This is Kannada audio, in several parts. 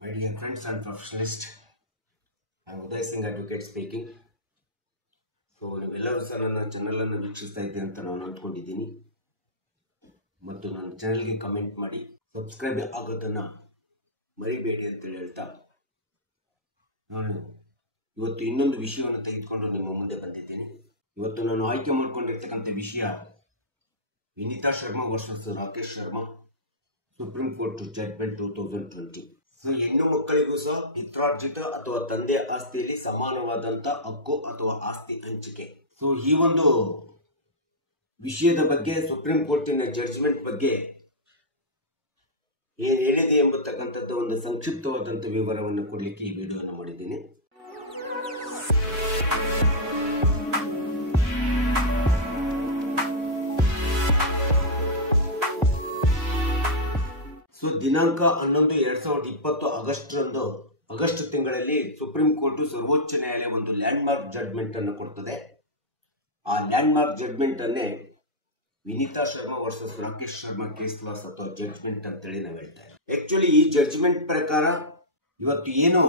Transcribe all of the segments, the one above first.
My dear friends and professionalists, I am Uday Singh Advocate speaking. So, ನೀವೆಲ್ಲರೂ ಸಹ ನನ್ನ ಚಾನಲ್ ಅನ್ನು ವೀಕ್ಷಿಸ್ತಾ ಇದ್ದೀರಿ ಅಂತ ನಾನು ಅಂದ್ಕೊಂಡಿದ್ದೀನಿ ಮತ್ತು ನನ್ನ ಚಾನಲ್ಗೆ ಕಮೆಂಟ್ ಮಾಡಿ ಸಬ್ಸ್ಕ್ರೈಬ್ ಆಗೋದನ್ನು ಮರಿಬೇಡಿ ಅಂತ ಹೇಳ್ತಾ ನಾನು ಇವತ್ತು ಇನ್ನೊಂದು ವಿಷಯವನ್ನು ತೆಗೆದುಕೊಂಡು ನಿಮ್ಮ ಮುಂದೆ ಬಂದಿದ್ದೀನಿ. ಇವತ್ತು ನಾನು ಆಯ್ಕೆ ಮಾಡಿಕೊಂಡಿರ್ತಕ್ಕಂಥ ವಿಷಯ Vineeta Sharma versus Rakesh Sharma supreme court judgement 2020. So ಹೆಣ್ಣು ಮಕ್ಕಳಿಗೂ ಸಹ ಪಿತ್ರಾರ್ಜಿತ ಅಥವಾ ತಂದೆ ಆಸ್ತಿಯಲ್ಲಿ ಸಮಾನವಾದಂತ ಹಕ್ಕು ಅಥವಾ ಆಸ್ತಿ ಹಂಚಿಕೆ. ಸೊ ಈ ಒಂದು ವಿಷಯದ ಬಗ್ಗೆ ಸುಪ್ರೀಂ ಕೋರ್ಟಿನ ಜಡ್ಜ್ಮೆಂಟ್ ಬಗ್ಗೆ ಏನ್ ಹೇಳಿದೆ ಎಂಬತಕ್ಕಂಥದ್ದು ಒಂದು ಸಂಕ್ಷಿಪ್ತವಾದಂತ ವಿವರವನ್ನು ಕೊಡ್ಲಿಕ್ಕೆ ಈ ವಿಡಿಯೋವನ್ನು ಮಾಡಿದ್ದೀನಿ. ಸೊ ದಿನಾಂಕ 11/2020 ಆಗಸ್ಟ್ ತಿಂಗಳಲ್ಲಿ ಸುಪ್ರೀಂ ಕೋರ್ಟ್ ಸರ್ವೋಚ್ಚ ನ್ಯಾಯಾಲಯ ಒಂದು ಲ್ಯಾಂಡ್ ಮಾರ್ಕ್ ಜಡ್ಜ್ಮೆಂಟ್ ಅನ್ನು ಕೊಡ್ತದೆ. ಆ ಲ್ಯಾಂಡ್ ಮಾರ್ಕ್ ಜಡ್ಜ್ಮೆಂಟ್ ಅನ್ನೇ Vineetha Sharma versus Rakesh Sharma case laws ಅಥವಾ ಜಡ್ಜ್ಮೆಂಟ್ ಅಂತೇಳಿ ನಾವು ಹೇಳ್ತಾ ಇದ್ದೀವಿ. ಆಕ್ಚುಲಿ ಈ ಜಡ್ಜ್ಮೆಂಟ್ ಪ್ರಕಾರ ಇವತ್ತು ಏನು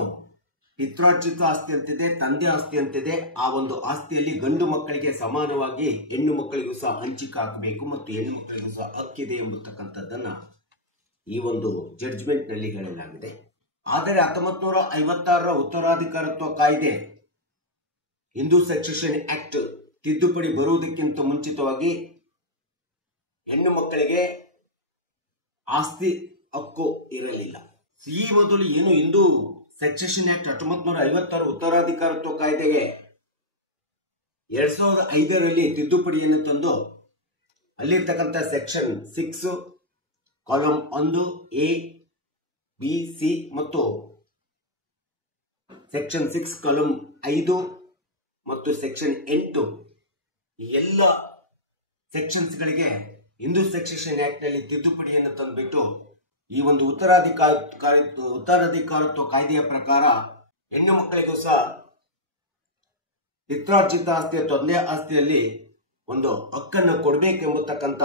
ಪಿತ್ರಾರ್ಜಿತ ಆಸ್ತಿ ಅಂತಿದೆ, ತಂದೆ ಆಸ್ತಿ ಅಂತಿದೆ, ಆ ಒಂದು ಆಸ್ತಿಯಲ್ಲಿ ಗಂಡು ಮಕ್ಕಳಿಗೆ ಸಮಾನವಾಗಿ ಹೆಣ್ಣು ಮಕ್ಕಳಿಗೂ ಸಹ ಹಂಚಿಕೆ ಹಾಕಬೇಕು ಮತ್ತು ಹೆಣ್ಣು ಮಕ್ಕಳಿಗೂ ಸಹ ಹಕ್ಕಿದೆ ಎಂಬತಕ್ಕಂಥದ್ದನ್ನ ಈ ಒಂದು ಜಡ್ಜ್ಮೆಂಟ್ ನಲ್ಲಿ ಹೇಳಲಾಗಿದೆ. ಆದರೆ 1956 ಉತ್ತರಾಧಿಕಾರತ್ವ ಕಾಯ್ದೆ ಹಿಂದೂ ಸಕ್ಸೆಷನ್ ಆಕ್ಟ್ ತಿದ್ದುಪಡಿ ಬರುವುದಕ್ಕಿಂತ ಮುಂಚಿತವಾಗಿ ಹೆಣ್ಣು ಮಕ್ಕಳಿಗೆ ಆಸ್ತಿ ಹಕ್ಕು ಇರಲಿಲ್ಲ. ಈ ಮೊದಲು ಏನು ಹಿಂದೂ ಸಕ್ಸೆಷನ್ ಆಕ್ಟ್ 1956 ಉತ್ತರಾಧಿಕಾರತ್ವ ಕಾಯ್ದೆಗೆ 2005ರಲ್ಲಿ ತಿದ್ದುಪಡಿಯನ್ನು ತಂದು ಅಲ್ಲಿರ್ತಕ್ಕಂಥ section 6 column 1 A, B, C ಮತ್ತು ಸೆಕ್ಷನ್ 6 ಕಾಲಂ 5 ಮತ್ತು ಸೆಕ್ಷನ್ 8 ಈ ಎಲ್ಲ ಸೆಕ್ಷನ್ಸ್ ಗಳಿಗೆ ಹಿಂದೂ ಸಕ್ಸೆಷನ್ ಆಕ್ಟ್ ನಲ್ಲಿ ತಿದ್ದುಪಡಿಯನ್ನು ತಂದುಬಿಟ್ಟು ಈ ಒಂದು ಉತ್ತರಾಧಿಕಾರತ್ವ ಕಾಯ್ದೆಯ ಪ್ರಕಾರ ಹೆಣ್ಣು ಮಕ್ಕಳಿಗೂ ಸಹ ಪಿತ್ರಾರ್ಜಿತ ಆಸ್ತಿ ತಂದೆ ಆಸ್ತಿಯಲ್ಲಿ ಒಂದು ಹಕ್ಕನ್ನು ಕೊಡಬೇಕೆಂಬತಕ್ಕಂಥ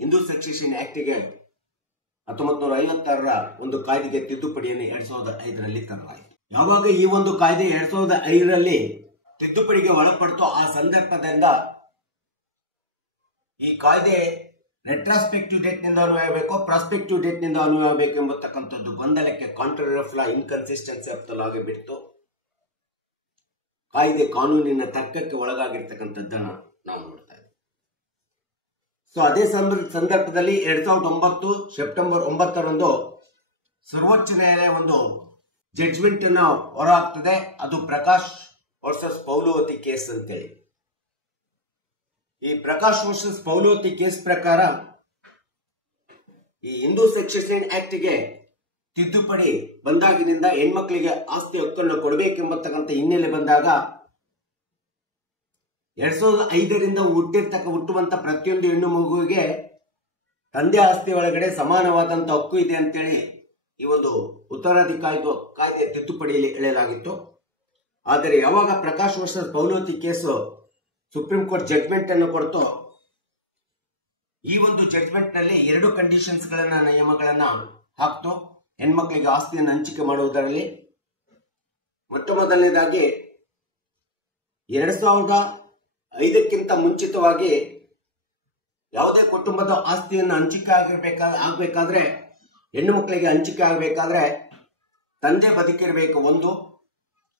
ಹಿಂದೂ ಸಕ್ಸೆಷನ್ ಆಕ್ಟ್ಗೆ 1956ರ ಒಂದು ಕಾಯ್ದೆಗೆ ತಿದ್ದುಪಡಿಯನ್ನು 2005ರಲ್ಲಿ ತರಲಾಯಿತು. ಯಾವಾಗ ಈ ಒಂದು ಕಾಯ್ದೆ 2005ರಲ್ಲಿ ತಿದ್ದುಪಡಿಗೆ ಒಳಪಡ್ತೋ ಆ ಸಂದರ್ಭದಿಂದ ಈ ಕಾಯ್ದೆ ರೆಟ್ರಾಸ್ಪೆಕ್ಟಿವ್ ಡೇಟ್ ನಿಂದ ಅನ್ವಯ ಆಗಬೇಕು, ಪ್ರಾಸ್ಪೆಕ್ಟಿವ್ ಡೇಟ್ ನಿಂದ ಅನ್ವಯ ಆಗಬೇಕು ಎಂಬತಕ್ಕಂಥದ್ದು ಗೊಂದಲಕ್ಕೆ contrary of law inconsistency of the ಲಾಗೆ ಬಿಟ್ಟು ಕಾಯ್ದೆ ಕಾನೂನಿನ ತರ್ಕಕ್ಕೆ ಒಳಗಾಗಿರ್ತಕ್ಕಂಥದ್ದನ್ನ ನಾವು ನೋಡ್ತಾ ಇದ್ದೀವಿ. ಸೊ ಅದೇ ಸಂದರ್ಭದಲ್ಲಿ 2009 ಸೆಪ್ಟೆಂಬರ್ 9ರಂದು ಸರ್ವೋಚ್ಚ ನ್ಯಾಯಾಲಯ ಒಂದು ಜಡ್ಜ್ಮೆಂಟ್ ಅನ್ನು ಹೊರಹಾಕ್ತದೆ. ಅದು ಪ್ರಕಾಶ್ ವರ್ಸಸ್ ಪೌಲೋವತಿ ಕೇಸ್ ಅಂತೇಳಿ. ಈ ಪ್ರಕಾಶ್ ವರ್ಸಸ್ ಪೌಲೋವತಿ ಕೇಸ್ ಪ್ರಕಾರ ಈ ಹಿಂದೂ ಸಕ್ಸೆಷನ್ ಆಕ್ಟ್ಗೆ ತಿದ್ದುಪಡಿ ಬಂದಾಗಿನಿಂದ ಹೆಣ್ಮಕ್ಳಿಗೆ ಆಸ್ತಿ ಹಕ್ಕನ್ನು ಕೊಡಬೇಕೆಂಬತಕ್ಕಂಥ ಹಿನ್ನೆಲೆ ಬಂದಾಗ 2005ರಿಂದ ಹುಟ್ಟುವಂತ ಪ್ರತಿಯೊಂದು ಹೆಣ್ಣು ಮಗುವಿಗೆ ತಂದೆ ಆಸ್ತಿ ಒಳಗಡೆ ಸಮಾನವಾದಂತ ಹಕ್ಕು ಇದೆ ಅಂತೇಳಿ ಈ ಒಂದು ಉತ್ತರಾಧಿಕಾರದ ಕಾಯ್ದೆ ತಿದ್ದುಪಡಿಯಲ್ಲಿ ಹೇಳಲಾಗಿತ್ತು. ಆದರೆ ಯಾವಾಗ Prakash versus Phulavati case supreme court judgment ಅನ್ನು ಕೊಡ್ತೋ ಈ ಒಂದು ಜಡ್ಜ್ಮೆಂಟ್ ನಲ್ಲಿ 2 ಕಂಡೀಷನ್ಸ್ ಗಳನ್ನ ನಿಯಮಗಳನ್ನ ಹಾಕ್ತು ಹೆಣ್ಮಕ್ಳಿಗೆ ಆಸ್ತಿಯನ್ನು ಹಂಚಿಕೆ ಮಾಡುವುದರಲ್ಲಿ. ಮೊಟ್ಟ ಮೊದಲನೇದಾಗಿ 2005ಕ್ಕಿಂತ ಮುಂಚಿತವಾಗಿ ಯಾವುದೇ ಕುಟುಂಬದ ಆಸ್ತಿಯನ್ನು ಹಂಚಿಕೆ ಆಗಬೇಕಾದ್ರೆ ಹೆಣ್ಣು ಮಕ್ಕಳಿಗೆ ಹಂಚಿಕೆ ಆಗಬೇಕಾದ್ರೆ ತಂದೆ ಬದುಕಿರಬೇಕು ಒಂದು,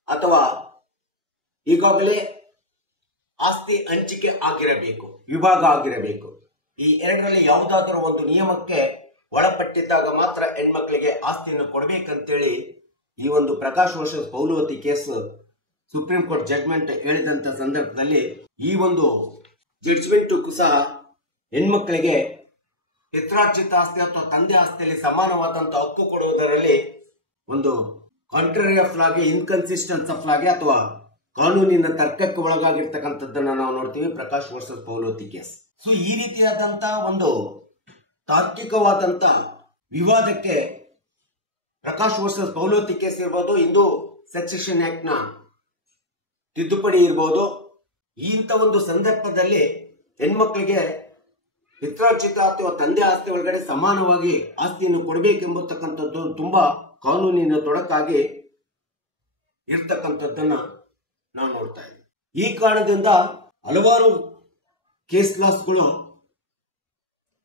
ಅಥವಾ ಈಗಾಗಲೇ ಆಸ್ತಿ ಹಂಚಿಕೆ ಆಗಿರಬೇಕು, ವಿಭಾಗ ಆಗಿರಬೇಕು. ಈ ಎರಡರಲ್ಲಿ ಯಾವುದಾದರೂ ಒಂದು ನಿಯಮಕ್ಕೆ ಒಳಪಟ್ಟಿದ್ದಾಗ ಮಾತ್ರ ಹೆಣ್ಮಕ್ಳಿಗೆ ಆಸ್ತಿಯನ್ನು ಕೊಡಬೇಕಂತೇಳಿ ಈ ಒಂದು Prakash versus Phulavati case supreme court judgment ಹೇಳಿದಂತ ಸಂದರ್ಭದಲ್ಲಿ ಈ ಒಂದು ಜಡ್ಜ್ಮೆಂಟ್ ಸಹ ಹೆಣ್ಮಕ್ಳಿಗೆ ಪಿತ್ರಾರ್ಜಿತ ಆಸ್ತಿ ಅಥವಾ ತಂದೆ ಆಸ್ತಿಯಲ್ಲಿ ಸಮಾನವಾದಂತಹ ಹಕ್ಕು ಕೊಡುವುದರಲ್ಲಿ ಒಂದು ಕಾಂಟ್ರರಿ ಆಫ್ ಲಾಗೆ ಇನ್ಕನ್ಸಿಸ್ಟೆನ್ಸ್ ಆಫ್ ಲಾಗೆ ಅಥವಾ ಕಾನೂನಿನ ತರ್ಕಕ್ಕೆ ಒಳಗಾಗಿರ್ತಕ್ಕಂಥದ್ದನ್ನ ನಾವು ನೋಡ್ತೀವಿ Prakash versus Phulavati case. So ಈ ರೀತಿಯಾದಂತ ಒಂದು ತಾರ್ಕಿಕವಾದಂತ ವಿವಾದಕ್ಕೆ ಪ್ರಕಾಶ್ ವರ್ಸಸ್ ಪೌಲೋವತಿ ಕೇಸ್ ಇರಬಹುದು, ಹಿಂದೂ ಸಕ್ಸೆಷನ್ ಆಕ್ಟ್ ನ ತಿದ್ದುಪಡಿ ಇರಬಹುದು. ಇಂಥ ಒಂದು ಸಂದರ್ಭದಲ್ಲಿ ಹೆಣ್ಮಕ್ಳಿಗೆ ಪಿತ್ರಾರ್ಜಿತ ಅಥವಾ ತಂದೆ ಆಸ್ತಿ ಒಳಗಡೆ ಸಮಾನವಾಗಿ ಆಸ್ತಿಯನ್ನು ಕೊಡಬೇಕೆಂಬತಕ್ಕಂಥದ್ದು ತುಂಬಾ ಕಾನೂನಿನ ತೊಡಕಾಗಿ ಇರ್ತಕ್ಕಂಥದ್ದನ್ನ ನಾವು ನೋಡ್ತಾ ಇದ್ದೀವಿ. ಈ ಕಾರಣದಿಂದ ಹಲವಾರು ಕೇಸ್ ಲಾಸ್ಗಳು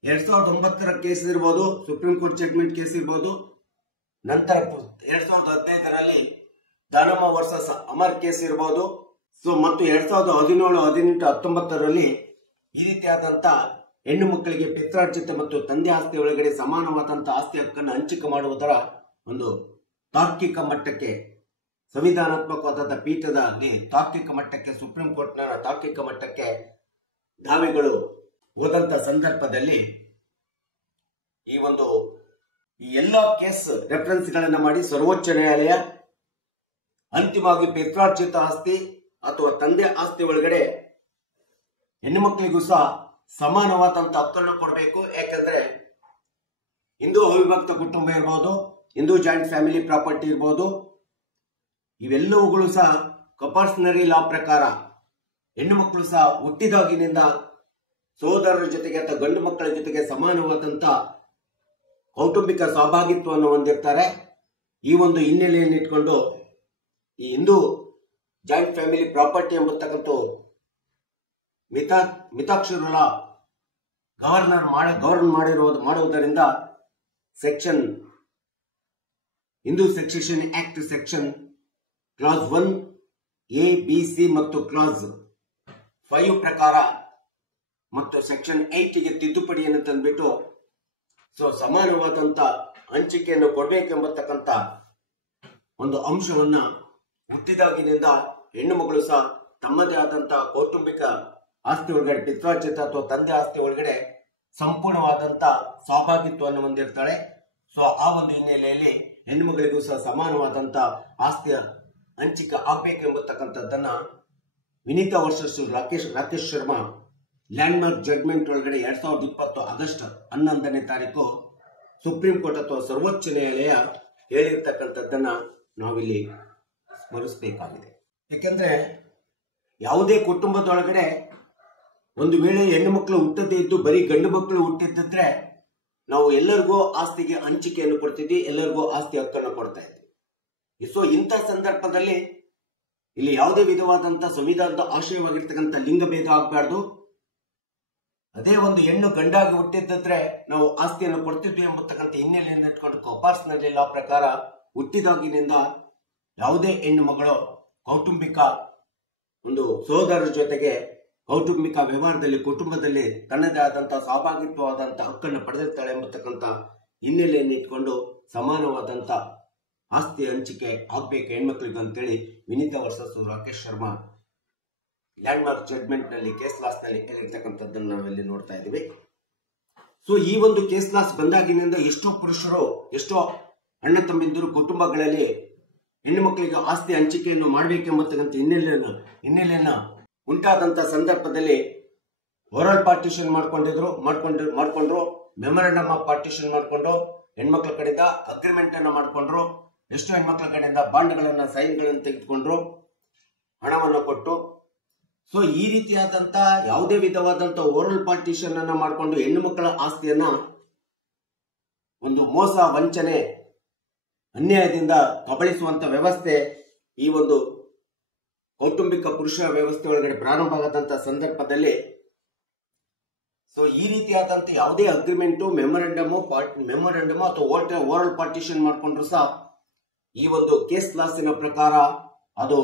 2009 ಕೇಸ್ ಇರ್ಬೋದು, ಸುಪ್ರೀಂ ಕೋರ್ಟ್ ಜಡ್ಮೆಂಟ್ ಕೇಸ್ ಇರ್ಬೋದು, ನಂತರ 2015 ದಾನಮ್ಮ ವರ್ಸಸ್ ಅಮರ್ ಕೇಸ್ ಇರಬಹುದು. ಮತ್ತು 2017, 18, 19 ಈ ರೀತಿಯಾದಂತ ಹೆಣ್ಣು ಮಕ್ಕಳಿಗೆ ಪಿತ್ರಾರ್ಜಿತ ಮತ್ತು ತಂದೆ ಆಸ್ತಿ ಒಳಗಡೆ ಸಮಾನವಾದಂತಹ ಆಸ್ತಿ ಹಕ್ಕನ್ನು ಹಂಚಿಕೆ ಮಾಡುವುದರ ಒಂದು ತಾರ್ಕಿಕ ಮಟ್ಟಕ್ಕೆ, ಸಂವಿಧಾನಾತ್ಮಕವಾದ ಪೀಠದಲ್ಲಿ ತಾರ್ಕಿಕ ಮಟ್ಟಕ್ಕೆ, ಸುಪ್ರೀಂ ಕೋರ್ಟ್ನ ತಾರ್ಕಿಕ ಮಟ್ಟಕ್ಕೆ ದಾವೆಗಳು ಹೋದಂತ ಸಂದರ್ಭದಲ್ಲಿ ಈ ಎಲ್ಲಾ ಕೇಸ್ ರೆಫರೆನ್ಸ್ ಗಳನ್ನ ಮಾಡಿ ಸರ್ವೋಚ್ಚ ನ್ಯಾಯಾಲಯ ಅಂತಿಮವಾಗಿ ಪಿತ್ರಾರ್ಜಿತ ಆಸ್ತಿ ಅಥವಾ ತಂದೆ ಆಸ್ತಿ ಒಳಗಡೆ ಹೆಣ್ಣು ಮಕ್ಕಳಿಗೂ ಸಹ ಸಮಾನವಾದಂತ ಹಕ್ಕನ್ನು ಕೊಡಬೇಕು. ಯಾಕಂದ್ರೆ ಹಿಂದೂ ಅವಿಭಕ್ತ ಕುಟುಂಬ ಇರಬಹುದು, ಹಿಂದೂ ಜಾಯಿಂಟ್ ಫ್ಯಾಮಿಲಿ ಪ್ರಾಪರ್ಟಿ ಇರಬಹುದು, ಇವೆಲ್ಲವುಗಳು ಸಹ ಕಂಪಲ್ಸನರಿ ಲಾ ಪ್ರಕಾರ ಹೆಣ್ಣು ಮಕ್ಕಳು ಸಹ ಹುಟ್ಟಿದಾಗಿನಿಂದ ಸೋದರರ ಜೊತೆಗೆ ಅಥವಾ ಗಂಡು ಮಕ್ಕಳ ಜೊತೆಗೆ ಸಮಾನವಾದಂತ ಕೌಟುಂಬಿಕ ಸಹಭಾಗಿತ್ವವನ್ನು ಹೊಂದಿರ್ತಾರೆ. ಈ ಒಂದು ಹಿನ್ನೆಲೆಯನ್ನು ಇಟ್ಕೊಂಡು ಈ ಹಿಂದೂ ಜಾಯಿಂಟ್ ಫ್ಯಾಮಿಲಿ ಪ್ರಾಪರ್ಟಿ ಎಂಬತಕ್ಕಂಥ ಮಿತಾಕ್ಷರ ಲಾ ಗವರ್ನ್ ಮಾಡುವುದರಿಂದ section Hindu section act section class 1A, B, C ಮತ್ತು ಕ್ಲಾಸ್ 5 ಪ್ರಕಾರ ಮತ್ತು ಸೆಕ್ಷನ್ 8ಗೆ ತಿದ್ದುಪಡಿಯನ್ನು ತಂದ್ಬಿಟ್ಟು ಸಮಾನವಾದಂತ ಹಂಚಿಕೆಯನ್ನು ಕೊಡಬೇಕೆಂಬತಕ್ಕಂತ ಒಂದು ಅಂಶವನ್ನ ಹುಟ್ಟಿದಾಗಿನಿಂದ ಹೆಣ್ಣು ಮಗಳು ಸಹ ತಮ್ಮದೇ ಆದಂತ ಕೌಟುಂಬಿಕ ಆಸ್ತಿ ಒಳಗಡೆ, ಪಿತ್ರಾರ್ಜಿತ ಅಥವಾ ತಂದೆ ಆಸ್ತಿ ಒಳಗಡೆ ಸಂಪೂರ್ಣವಾದಂತ ಸಹಭಾಗಿತ್ವವನ್ನು ಹೊಂದಿರ್ತಾಳೆ. ಆ ಒಂದು ಹಿನ್ನೆಲೆಯಲ್ಲಿ ಹೆಣ್ಣು ಮಗಳಿಗೂ ಸಹ ಸಮಾನವಾದಂತ ಆಸ್ತಿಯ ಹಂಚಿಕೆ ಆಗ್ಬೇಕೆಂಬತಕ್ಕಂಥದ್ದನ್ನ Vineeta versus Rakesh Sharma landmark judgment ಒಳಗಡೆ 2020 ಆಗಸ್ಟ್ 11 ಸುಪ್ರೀಂ ಕೋರ್ಟ್ ಅಥವಾ ಸರ್ವೋಚ್ಚ ನ್ಯಾಯಾಲಯ ಹೇಳಿರ್ತಕ್ಕಂಥದ್ದನ್ನ ನಾವಿಲ್ಲಿ ಸ್ಮರಿಸಬೇಕಾಗಿದೆ. ಯಾಕೆಂದ್ರೆ ಯಾವುದೇ ಕುಟುಂಬದೊಳಗಡೆ ಒಂದು ವೇಳೆ ಹೆಣ್ಣು ಮಕ್ಕಳು ಹುಟ್ಟದೇ ಇದ್ದು ಬರೀ ಗಂಡು ಮಕ್ಕಳು ಹುಟ್ಟಿದ್ರೆ ನಾವು ಎಲ್ಲರಿಗೂ ಆಸ್ತಿಗೆ ಹಂಚಿಕೆಯನ್ನು ಕೊಡ್ತಿದ್ವಿ, ಎಲ್ಲರಿಗೂ ಆಸ್ತಿ ಹಕ್ಕನ್ನು ಕೊಡ್ತಾ ಇದ್ವಿ. ಇಂಥ ಸಂದರ್ಭದಲ್ಲಿ ಇಲ್ಲಿ ಯಾವುದೇ ವಿಧವಾದಂತ ಸಂವಿಧಾನದ ಆಶಯವಾಗಿರ್ತಕ್ಕಂಥ ಲಿಂಗಭೇದ ಆಗಬಾರ್ದು. ಅದೇ ಒಂದು ಹೆಣ್ಣು ಗಂಡಾಗಿ ಹುಟ್ಟಿದ್ರೆ ನಾವು ಆಸ್ತಿಯನ್ನು ಕೊಡ್ತಿದ್ವಿ ಎಂಬತಕ್ಕಂಥ ಹಿನ್ನೆಲೆಯನ್ನು ಇಟ್ಕೊಂಡು ಕಂಪಲ್ಸನರಿ ಲಾ ಪ್ರಕಾರ ಹುಟ್ಟಿದಾಗಿನಿಂದ ಯಾವುದೇ ಹೆಣ್ಣು ಮಗಳು ಕೌಟುಂಬಿಕ ಒಂದು ಸಹೋದರರ ಜೊತೆಗೆ ಕೌಟುಂಬಿಕ ವ್ಯವಹಾರದಲ್ಲಿ ಕುಟುಂಬದಲ್ಲಿ ತನ್ನದೇ ಆದಂತಹ ಸಹಭಾಗಿತ್ವವಾದಂತಹ ಹಕ್ಕನ್ನು ಪಡೆದಿರ್ತಾಳೆ ಎಂಬತಕ್ಕಂಥ ಹಿನ್ನೆಲೆಯನ್ನು ಇಟ್ಕೊಂಡು ಸಮಾನವಾದಂತ ಆಸ್ತಿ ಹಂಚಿಕೆ ಆಗ್ಬೇಕು ಹೆಣ್ಮಕ್ಳಿಗೆ ಅಂತೇಳಿ Vineetha versus Rakesh Sharma landmark judgement ನಲ್ಲಿ ಕೇಸ್ ಲಾಸ್ ನಲ್ಲಿ ಹೇಳಿರ್ತಕ್ಕಂಥದ್ದನ್ನು ನಾವೆಲ್ಲಿ ನೋಡ್ತಾ ಇದ್ದೀವಿ. ಈ ಒಂದು ಕೇಸ್ ಲಾಸ್ ಬಂದಾಗಿನಿಂದ ಎಷ್ಟೋ ಪುರುಷರು, ಎಷ್ಟೋ ಅಣ್ಣ ತಮ್ಮಿಂದರು ಕುಟುಂಬಗಳಲ್ಲಿ ಹೆಣ್ಣು ಮಕ್ಕಳಿಗೆ ಆಸ್ತಿ ಹಂಚಿಕೆಯನ್ನು ಮಾಡಬೇಕೆಂಬತಕ್ಕಂಥ ಹಿನ್ನೆಲೆಯನ್ನ ಉಂಟಾದಂತ ಸಂದರ್ಭದಲ್ಲಿ ಓರಲ್ ಪಾರ್ಟಿಷನ್ ಮಾಡ್ಕೊಂಡ್ರು, ಮೆಮೊರಂಡಮ್ ಆಫ್ ಪಾರ್ಟಿಷನ್ ಮಾಡ್ಕೊಂಡು ಹೆಣ್ಮಕ್ಳ ಕಡೆಯಿಂದ ಅಗ್ರಿಮೆಂಟ್ ಅನ್ನ ಮಾಡ್ಕೊಂಡ್ರು, ಎಷ್ಟೋ ಹೆಣ್ಮಕ್ಳ ಕಡೆಯಿಂದ ಬಾಂಡ್ಗಳನ್ನ ಸೈನ್ಗಳನ್ನು ತೆಗೆದುಕೊಂಡ್ರು, ಹಣವನ್ನು ಕೊಟ್ಟು. ಈ ರೀತಿಯಾದಂತ ಯಾವುದೇ ವಿಧವಾದಂತ ಓರಲ್ ಪಾರ್ಟಿಷನ್ ಅನ್ನ ಮಾಡಿಕೊಂಡು ಹೆಣ್ಣು ಮಕ್ಕಳ ಆಸ್ತಿಯನ್ನ ಒಂದು ಮೋಸ, ವಂಚನೆ, ಅನ್ಯಾಯದಿಂದ ಕಬಳಿಸುವಂತ ವ್ಯವಸ್ಥೆ ಈ ಒಂದು ಕೌಟುಂಬಿಕ ಪುರುಷ ವ್ಯವಸ್ಥೆ ಒಳಗಡೆ ಪ್ರಾರಂಭ ಆಗದಂತ ಸಂದರ್ಭದಲ್ಲಿ ಈ ರೀತಿಯಾದಂತ ಯಾವುದೇ ಅಗ್ರಿಮೆಂಟು, ಮೆಮೊರಂಡಮ್ ಅಥವಾ ಓರಲ್ ಪಾರ್ಟಿಷನ್ ಮಾಡ್ಕೊಂಡ್ರು ಸಹ ಈ ಒಂದು ಕೇಸ್ ಲಾಸಿನ ಪ್ರಕಾರ ಅದು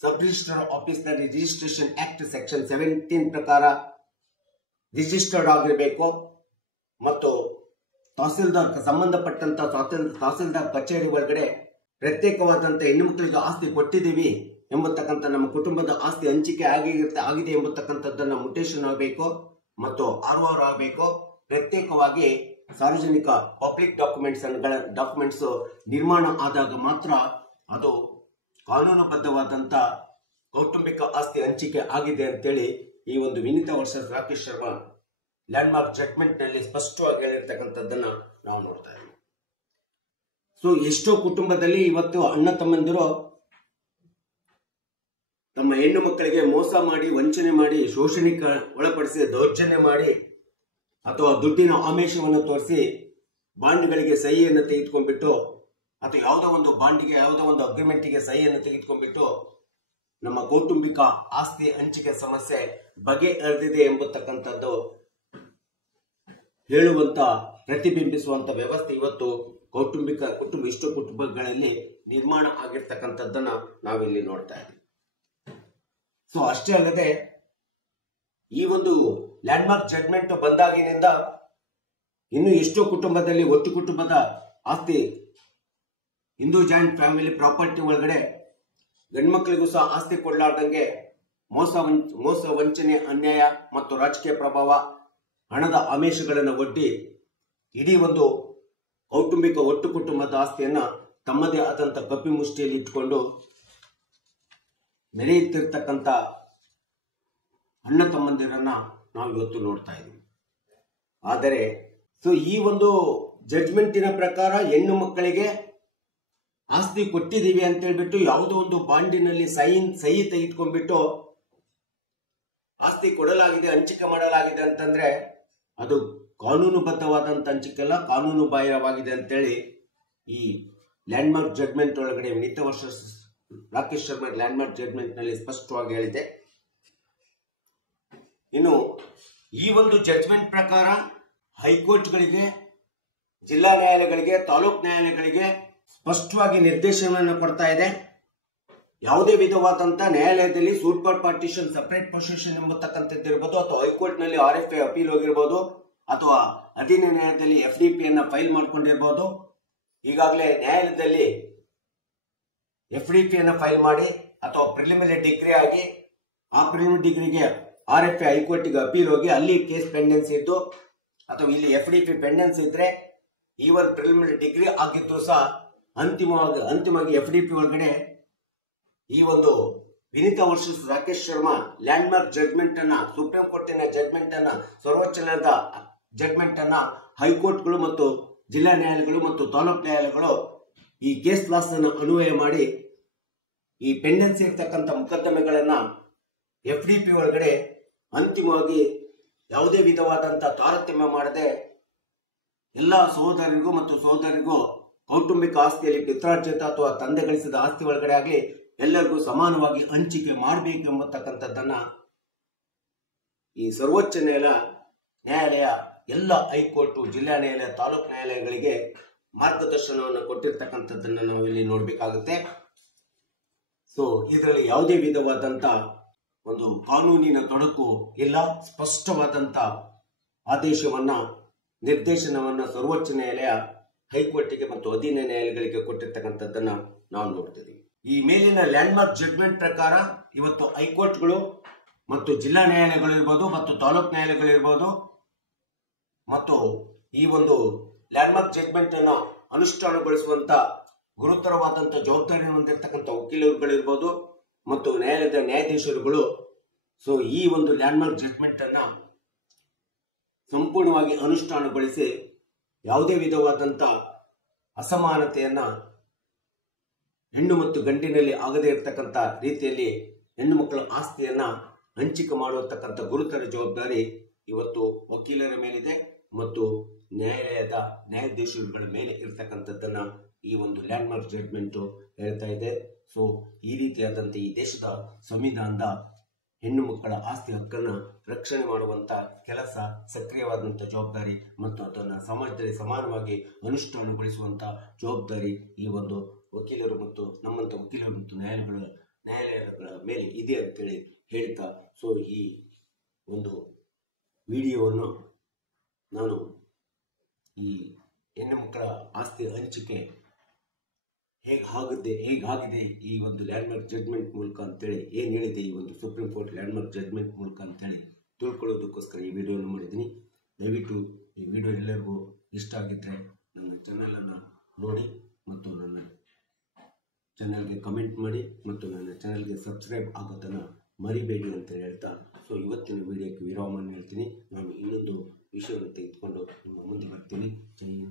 ಸಬ್ ರಿಜಿಸ್ಟರ್ ಆಫೀಸ್ ನಲ್ಲಿ ರಿಜಿಸ್ಟ್ರೇಷನ್ ಆಕ್ಟ್ ಸೆಕ್ಷನ್ 17 ಪ್ರಕಾರ ರಿಜಿಸ್ಟರ್ಡ್ ಆಗಿರಬೇಕು ಮತ್ತು ತಹಸೀಲ್ದಾರ್ ಸಂಬಂಧಪಟ್ಟಂತ ತಹಸೀಲ್ದಾರ್ ಕಚೇರಿ ಒಳಗಡೆ ಪ್ರತ್ಯೇಕವಾದಂತ ಹೆಣ್ಣು ಮಕ್ಕಳಿಗೆ ಆಸ್ತಿ ಕೊಟ್ಟಿದ್ದೀವಿ ಎಂಬತಕ್ಕಂಥ ನಮ್ಮ ಕುಟುಂಬದ ಆಸ್ತಿ ಹಂಚಿಕೆ ಆಗಿದೆ ಎಂಬತಕ್ಕಂಥದ್ದನ್ನ ಮುಟೇಶನ್ ಆಗಬೇಕು ಮತ್ತು ROR ಆಗಬೇಕು. ಪ್ರತ್ಯೇಕವಾಗಿ ಸಾರ್ವಜನಿಕ ಪಬ್ಲಿಕ್ ಡಾಕ್ಯುಮೆಂಟ್ಸ್ ನಿರ್ಮಾಣ ಆದಾಗ ಮಾತ್ರ ಅದು ಕಾನೂನುಬದ್ಧವಾದಂತ ಕೌಟುಂಬಿಕ ಆಸ್ತಿ ಹಂಚಿಕೆ ಆಗಿದೆ ಅಂತೇಳಿ ಈ ಒಂದು Vineeta versus Rakesh Sharma landmark judgement ನಲ್ಲಿ ಸ್ಪಷ್ಟವಾಗಿ ಹೇಳಿರ್ತಕ್ಕಂಥದ್ದನ್ನ ನಾವು ನೋಡ್ತಾ ಇದ್ದೀವಿ. ಎಷ್ಟೋ ಕುಟುಂಬದಲ್ಲಿ ಇವತ್ತು ಅಣ್ಣ ತಮ್ಮಂದಿರು ತಮ್ಮ ಹೆಣ್ಣು ಮಕ್ಕಳಿಗೆ ಮೋಸ ಮಾಡಿ, ವಂಚನೆ ಮಾಡಿ, ಶೋಷಣೆಗೆ ಒಳಪಡಿಸಿ, ದೌರ್ಜನ್ಯ ಮಾಡಿ ಅಥವಾ ದುಡ್ಡಿನ ಆಮಿಷವನ್ನು ತೋರಿಸಿ ಬಾಂಡ್ಗಳಿಗೆ ಸಹಿಯನ್ನು ತೆಗೆದುಕೊಂಡ್ಬಿಟ್ಟು ಅಥವಾ ಯಾವುದೋ ಒಂದು ಬಾಂಡಿಗೆ ಯಾವುದೋ ಒಂದು ಅಗ್ರಿಮೆಂಟ್ಗೆ ಸಹಿಯನ್ನು ತೆಗೆದುಕೊಂಡ್ಬಿಟ್ಟು ನಮ್ಮ ಕೌಟುಂಬಿಕ ಆಸ್ತಿ ಹಂಚಿಕೆ ಸಮಸ್ಯೆ ಬಗೆಹರಿದಿದೆ ಎಂಬತಕ್ಕಂಥದ್ದು ಹೇಳುವಂತ ಪ್ರತಿಬಿಂಬಿಸುವಂತ ವ್ಯವಸ್ಥೆ ಇವತ್ತು ಇಷ್ಟು ಕುಟುಂಬಗಳಲ್ಲಿ ನಿರ್ಮಾಣ ಆಗಿರ್ತಕ್ಕಂಥದ್ದನ್ನ ನಾವಿಲ್ಲಿ ನೋಡ್ತಾ ಇದ್ದೀವಿ. ಸೊ ಅಷ್ಟೇ ಅಲ್ಲದೆ ಈ ಒಂದು ಲ್ಯಾಂಡ್ಮಾರ್ಕ್ ಜಡ್ಜ್ಮೆಂಟ್ ಬಂದಾಗಿನಿಂದ ಇನ್ನು ಎಷ್ಟೋ ಕುಟುಂಬದಲ್ಲಿ ಒಟ್ಟು ಕುಟುಂಬದ ಆಸ್ತಿ ಹಿಂದೂ ಜಾಯಿಂಟ್ ಫ್ಯಾಮಿಲಿ ಪ್ರಾಪರ್ಟಿ ಒಳಗಡೆ ಗಂಡ್ಮಕ್ಳಿಗೂ ಸಹ ಆಸ್ತಿ ಕೊಡಲಾರ್ದಂಗೆ ಮೋಸ ವಂಚನೆ ಅನ್ಯಾಯ ಮತ್ತು ರಾಜಕೀಯ ಪ್ರಭಾವ ಹಣದ ಆಮಿಷಗಳನ್ನು ಒಡ್ಡಿ ಇಡೀ ಒಂದು ಕೌಟುಂಬಿಕ ಒಟ್ಟು ಕುಟುಂಬದ ಆಸ್ತಿಯನ್ನ ತಮ್ಮದೇ ಆದಂತ ಕಪ್ಪಿ ಮುಷ್ಟಿಯಲ್ಲಿ ಇಟ್ಟುಕೊಂಡು ಮೆರೆಯುತ್ತಿರ್ತಕ್ಕಂಥ ಅಣ್ಣ ತಮ್ಮಂದಿರನ್ನ ನಾವು ಇವತ್ತು ನೋಡ್ತಾ ಇದ್ದೀವಿ. ಆದರೆ ಈ ಒಂದು ಜಡ್ಜ್ಮೆಂಟಿನ ಪ್ರಕಾರ ಹೆಣ್ಣು ಮಕ್ಕಳಿಗೆ ಆಸ್ತಿ ಕೊಟ್ಟಿದ್ದೀವಿ ಅಂತ ಹೇಳ್ಬಿಟ್ಟು ಯಾವುದೋ ಒಂದು ಬಾಂಡಿನಲ್ಲಿ ಸಹಿ ತೆಗೆದುಕೊಂಡ್ಬಿಟ್ಟು ಆಸ್ತಿ ಕೊಡಲಾಗಿದೆ, ಹಂಚಿಕೆ ಮಾಡಲಾಗಿದೆ ಅಂತಂದ್ರೆ ಅದು ಕಾನೂನುಬದ್ಧವಾದಂತ ಹಂಚಿಕೆ ಅಲ್ಲ, ಕಾನೂನು ಬಾಹಿರವಾಗಿದೆ ಅಂತೇಳಿ ಈ ಲ್ಯಾಂಡ್ಮಾರ್ಕ್ ಜಡ್ಜ್ಮೆಂಟ್ ಒಳಗಡೆ Vineeta versus Rakesh Sharma landmark judgement ನಲ್ಲಿ ಸ್ಪಷ್ಟವಾಗಿ ಹೇಳಿದೆ. ಇನ್ನು ಈ ಒಂದು ಜಡ್ಜ್ಮೆಂಟ್ ಪ್ರಕಾರ ಹೈಕೋರ್ಟ್ಗಳಿಗೆ, ಜಿಲ್ಲಾ ನ್ಯಾಯಾಲಯಗಳಿಗೆ, ತಾಲೂಕು ನ್ಯಾಯಾಲಯಗಳಿಗೆ ಸ್ಪಷ್ಟವಾಗಿ ನಿರ್ದೇಶನವನ್ನು ಕೊಡ್ತಾ ಇದೆ. ಯಾವುದೇ ವಿಧವಾದಂತ ನ್ಯಾಯಾಲಯದಲ್ಲಿ ಸೂಪರ್ ಪಾರ್ಟಿಷನ್ ಸಪರೇಟ್ ಪೊಸಿಷನ್ ಎಂಬತಕ್ಕಂಥದ್ದು ಇರಬಹುದು, ಅಥವಾ ಹೈಕೋರ್ಟ್ ನಲ್ಲಿ RFA ಅಪೀಲ್ ಹೋಗಿರಬಹುದು, ಅಥವಾ ಅಧೀನ ನ್ಯಾಯಾಲಯದಲ್ಲಿ FDP ಅನ್ನ ಫೈಲ್ ಮಾಡ್ಕೊಂಡಿರಬಹುದು. ಈಗಾಗಲೇ ನ್ಯಾಯಾಲಯದಲ್ಲಿ FDP ಅನ್ನ ಫೈಲ್ ಮಾಡಿ ಅಥವಾ ಪ್ರಿಲಿಮಿನರಿ ಡಿಗ್ರಿ ಆಗಿ ಆ ಪ್ರಿಲಿಮಿನರಿ ಡಿಗ್ರಿಗೆ RFA ಹೈಕೋರ್ಟ್ಗೆ ಅಪೀಲ್ ಹೋಗಿ ಅಲ್ಲಿ ಕೇಸ್ ಪೆಂಡೆನ್ಸಿ ಇದ್ದು, ಅಥವಾ ಇಲ್ಲಿ FDP ಪೆಂಡೆನ್ಸಿ ಇದ್ರೆ ಈವನ್ ಪ್ರಿಲಿಮಿನರಿ ಡಿಗ್ರಿ ಆಗಿದ್ರು ಸಹ ಅಂತಿಮವಾಗಿ FDP ಒಳಗಡೆ ಈ ಒಂದು Vineeta versus Rakesh Sharma landmark judgement ಅನ್ನ, ಸುಪ್ರೀಂ ಕೋರ್ಟಿನ ಜಡ್ಜ್ಮೆಂಟ್ ಅನ್ನ, ಸರ್ವೋಚ್ಚ ನ್ಯಾಯಾಲಯದ ಜಡ್ಜ್ಮೆಂಟ್ ಅನ್ನ ಹೈಕೋರ್ಟ್ಗಳು ಮತ್ತು ಜಿಲ್ಲಾ ನ್ಯಾಯಾಲಯಗಳು ಮತ್ತು ತಾಲೂಕು ನ್ಯಾಯಾಲಯಗಳು ಈ ಕೇಸ್ ಲಾಸ್ ಅನ್ನು ಅನ್ವಯ ಮಾಡಿ ಈ ಪೆಂಡೆನ್ಸಿ ಇರ್ತಕ್ಕಂಥ ಮೊಕದ್ದಮೆಗಳನ್ನ FDP ಒಳಗಡೆ ಅಂತಿಮವಾಗಿ ಯಾವುದೇ ವಿಧವಾದಂತ ತಾರತಮ್ಯ ಮಾಡದೆ ಎಲ್ಲಾ ಸಹೋದರರಿಗೂ ಮತ್ತು ಸಹೋದರಿಗೂ ಕೌಟುಂಬಿಕ ಆಸ್ತಿಯಲ್ಲಿ ಪಿತ್ರಾರ್ಜಿತ ಅಥವಾ ತಂದೆ ಗಳಿಸಿದ ಆಸ್ತಿ ಒಳಗಡೆ ಆಗಲಿ ಎಲ್ಲರಿಗೂ ಸಮಾನವಾಗಿ ಹಂಚಿಕೆ ಮಾಡಬೇಕು ಎಂಬತಕ್ಕಂಥದ್ದನ್ನ ಈ ಸರ್ವೋಚ್ಚ ನ್ಯಾಯಾಲಯ ಎಲ್ಲ ಹೈಕೋರ್ಟ್, ಜಿಲ್ಲಾ ನ್ಯಾಯಾಲಯ, ತಾಲೂಕು ನ್ಯಾಯಾಲಯಗಳಿಗೆ ಮಾರ್ಗದರ್ಶನವನ್ನು ಕೊಟ್ಟಿರ್ತಕ್ಕಂಥದ್ದನ್ನ ನಾವು ಇಲ್ಲಿ ನೋಡ್ಬೇಕಾಗುತ್ತೆ. ಸೊ ಇದರಲ್ಲಿ ಯಾವುದೇ ವಿಧವಾದಂತ ಒಂದು ಕಾನೂನಿನ ತೊಡಕು ಇಲ್ಲ. ಸ್ಪಷ್ಟವಾದಂತ ಆದೇಶವನ್ನ, ನಿರ್ದೇಶನವನ್ನ ಸರ್ವೋಚ್ಚ ನ್ಯಾಯಾಲಯ ಹೈಕೋರ್ಟ್ಗೆ ಮತ್ತು ಅಧೀನ ನ್ಯಾಯಾಲಯಗಳಿಗೆ ಕೊಟ್ಟಿರ್ತಕ್ಕಂಥದ್ದನ್ನ ನಾವು ನೋಡ್ತಿದ್ದೀವಿ. ಈ ಮೇಲಿನ ಲ್ಯಾಂಡ್ಮಾರ್ಕ್ ಜಡ್ಜ್ಮೆಂಟ್ ಪ್ರಕಾರ ಇವತ್ತು ಹೈಕೋರ್ಟ್ಗಳು ಮತ್ತು ಜಿಲ್ಲಾ ನ್ಯಾಯಾಲಯಗಳು ಇರ್ಬೋದು ಮತ್ತು ತಾಲೂಕು ನ್ಯಾಯಾಲಯಗಳು ಇರ್ಬೋದು ಮತ್ತು ಈ ಒಂದು ಲ್ಯಾಂಡ್ಮಾರ್ಕ್ ಜಡ್ಜ್ಮೆಂಟ್ ಅನ್ನು ಅನುಷ್ಠಾನಗೊಳಿಸುವಂತ ಗುರುತರವಾದಂತ ಜವಾಬ್ದಾರಿ ಹೊಂದಿರತಕ್ಕಂಥ ವಕೀಲರುಗಳಿರ್ಬೋದು ಮತ್ತು ನ್ಯಾಯಾಲಯದ ನ್ಯಾಯಾಧೀಶರುಗಳು ಈ ಒಂದು ಲ್ಯಾಂಡ್ಮಾರ್ಕ್ ಜಡ್ಜ್ಮೆಂಟ್ ಅನ್ನ ಸಂಪೂರ್ಣವಾಗಿ ಅನುಷ್ಠಾನಗೊಳಿಸಿ ಯಾವುದೇ ವಿಧವಾದಂತ ಅಸಮಾನತೆಯನ್ನ ಹೆಣ್ಣು ಮತ್ತು ಗಂಡಿನಲ್ಲಿ ಆಗದೇ ಇರತಕ್ಕಂತ ರೀತಿಯಲ್ಲಿ ಹೆಣ್ಣು ಮಕ್ಕಳ ಆಸ್ತಿಯನ್ನ ಹಂಚಿಕೆ ಮಾಡುವತಕ್ಕಂಥ ಗುರುತರ ಜವಾಬ್ದಾರಿ ಇವತ್ತು ವಕೀಲರ ಮೇಲಿದೆ ಮತ್ತು ನ್ಯಾಯಾಲಯದ ನ್ಯಾಯಾಧೀಶರುಗಳ ಮೇಲೆ ಇರತಕ್ಕಂಥದ್ದನ್ನ ಈ ಒಂದು ಲ್ಯಾಂಡ್ಮಾರ್ಕ್ ಜಡ್ಜ್ಮೆಂಟ್ ಹೇಳ್ತಾ ಇದೆ. ಈ ರೀತಿಯಾದಂತ ಈ ದೇಶದ ಸಂವಿಧಾನದ ಹೆಣ್ಣು ಮಕ್ಕಳ ಆಸ್ತಿ ಹಕ್ಕನ್ನ ರಕ್ಷಣೆ ಮಾಡುವಂತ ಕೆಲಸ, ಸಕ್ರಿಯವಾದಂತ ಜವಾಬ್ದಾರಿ ಮತ್ತು ಅದನ್ನು ಸಮಾಜದಲ್ಲಿ ಸಮಾನವಾಗಿ ಅನುಷ್ಠಾನಗೊಳಿಸುವಂತ ಜವಾಬ್ದಾರಿ ಈ ಒಂದು ವಕೀಲರು ಮತ್ತು ನಮ್ಮಂತ ವಕೀಲರು ಮತ್ತು ನ್ಯಾಯಾಲಯಗಳ ಮೇಲೆ ಇದೆ ಅಂತೇಳಿ ಹೇಳ್ತಾ ಈ ಒಂದು ವಿಡಿಯೋವನ್ನು ನಾನು ಈ ಹೆಣ್ಣು ಮಕ್ಕಳ ಆಸ್ತಿ ಹಂಚಿಕೆ ಹೇಗಾಗಿದೆ ಈ ಒಂದು ಲ್ಯಾಂಡ್ಮಾರ್ಕ್ ಜಡ್ಜ್ಮೆಂಟ್ ಮೂಲಕ ಅಂತೇಳಿ ಏನು ಹೇಳಿದೆ ಈ ಒಂದು ಸುಪ್ರೀಂ ಕೋರ್ಟ್ ಲ್ಯಾಂಡ್ಮಾರ್ಕ್ ಜಡ್ಜ್ಮೆಂಟ್ ಮೂಲಕ ಅಂತೇಳಿ ತಿಳ್ಕೊಳ್ಳೋದಕ್ಕೋಸ್ಕರ ಈ ವಿಡಿಯೋನ ಮಾಡಿದ್ದೀನಿ. ದಯವಿಟ್ಟು ಈ ವಿಡಿಯೋ ಎಲ್ಲರಿಗೂ ಇಷ್ಟ ಆಗಿದ್ರೆ ನನ್ನ ಚಾನಲನ್ನು ನೋಡಿ ಮತ್ತು ನನ್ನ ಚಾನಲ್ಗೆ ಕಮೆಂಟ್ ಮಾಡಿ ಮತ್ತು ನನ್ನ ಚಾನಲ್ಗೆ ಸಬ್ಸ್ಕ್ರೈಬ್ ಆಗೋದನ್ನು ಮರಿಬೇಡಿ ಅಂತ ಹೇಳ್ತಾ ಇವತ್ತಿನ ವಿಡಿಯೋಕ್ಕೆ ವಿರಾಮವನ್ನು ಹೇಳ್ತೀನಿ. ನಾನು ಇನ್ನೊಂದು ವಿಷಯವನ್ನು ತೆಗೆದುಕೊಂಡು ನಿಮ್ಮ ಮುಂದೆ ಬರ್ತೀನಿ. ಜೈ ಹಿಂದ್.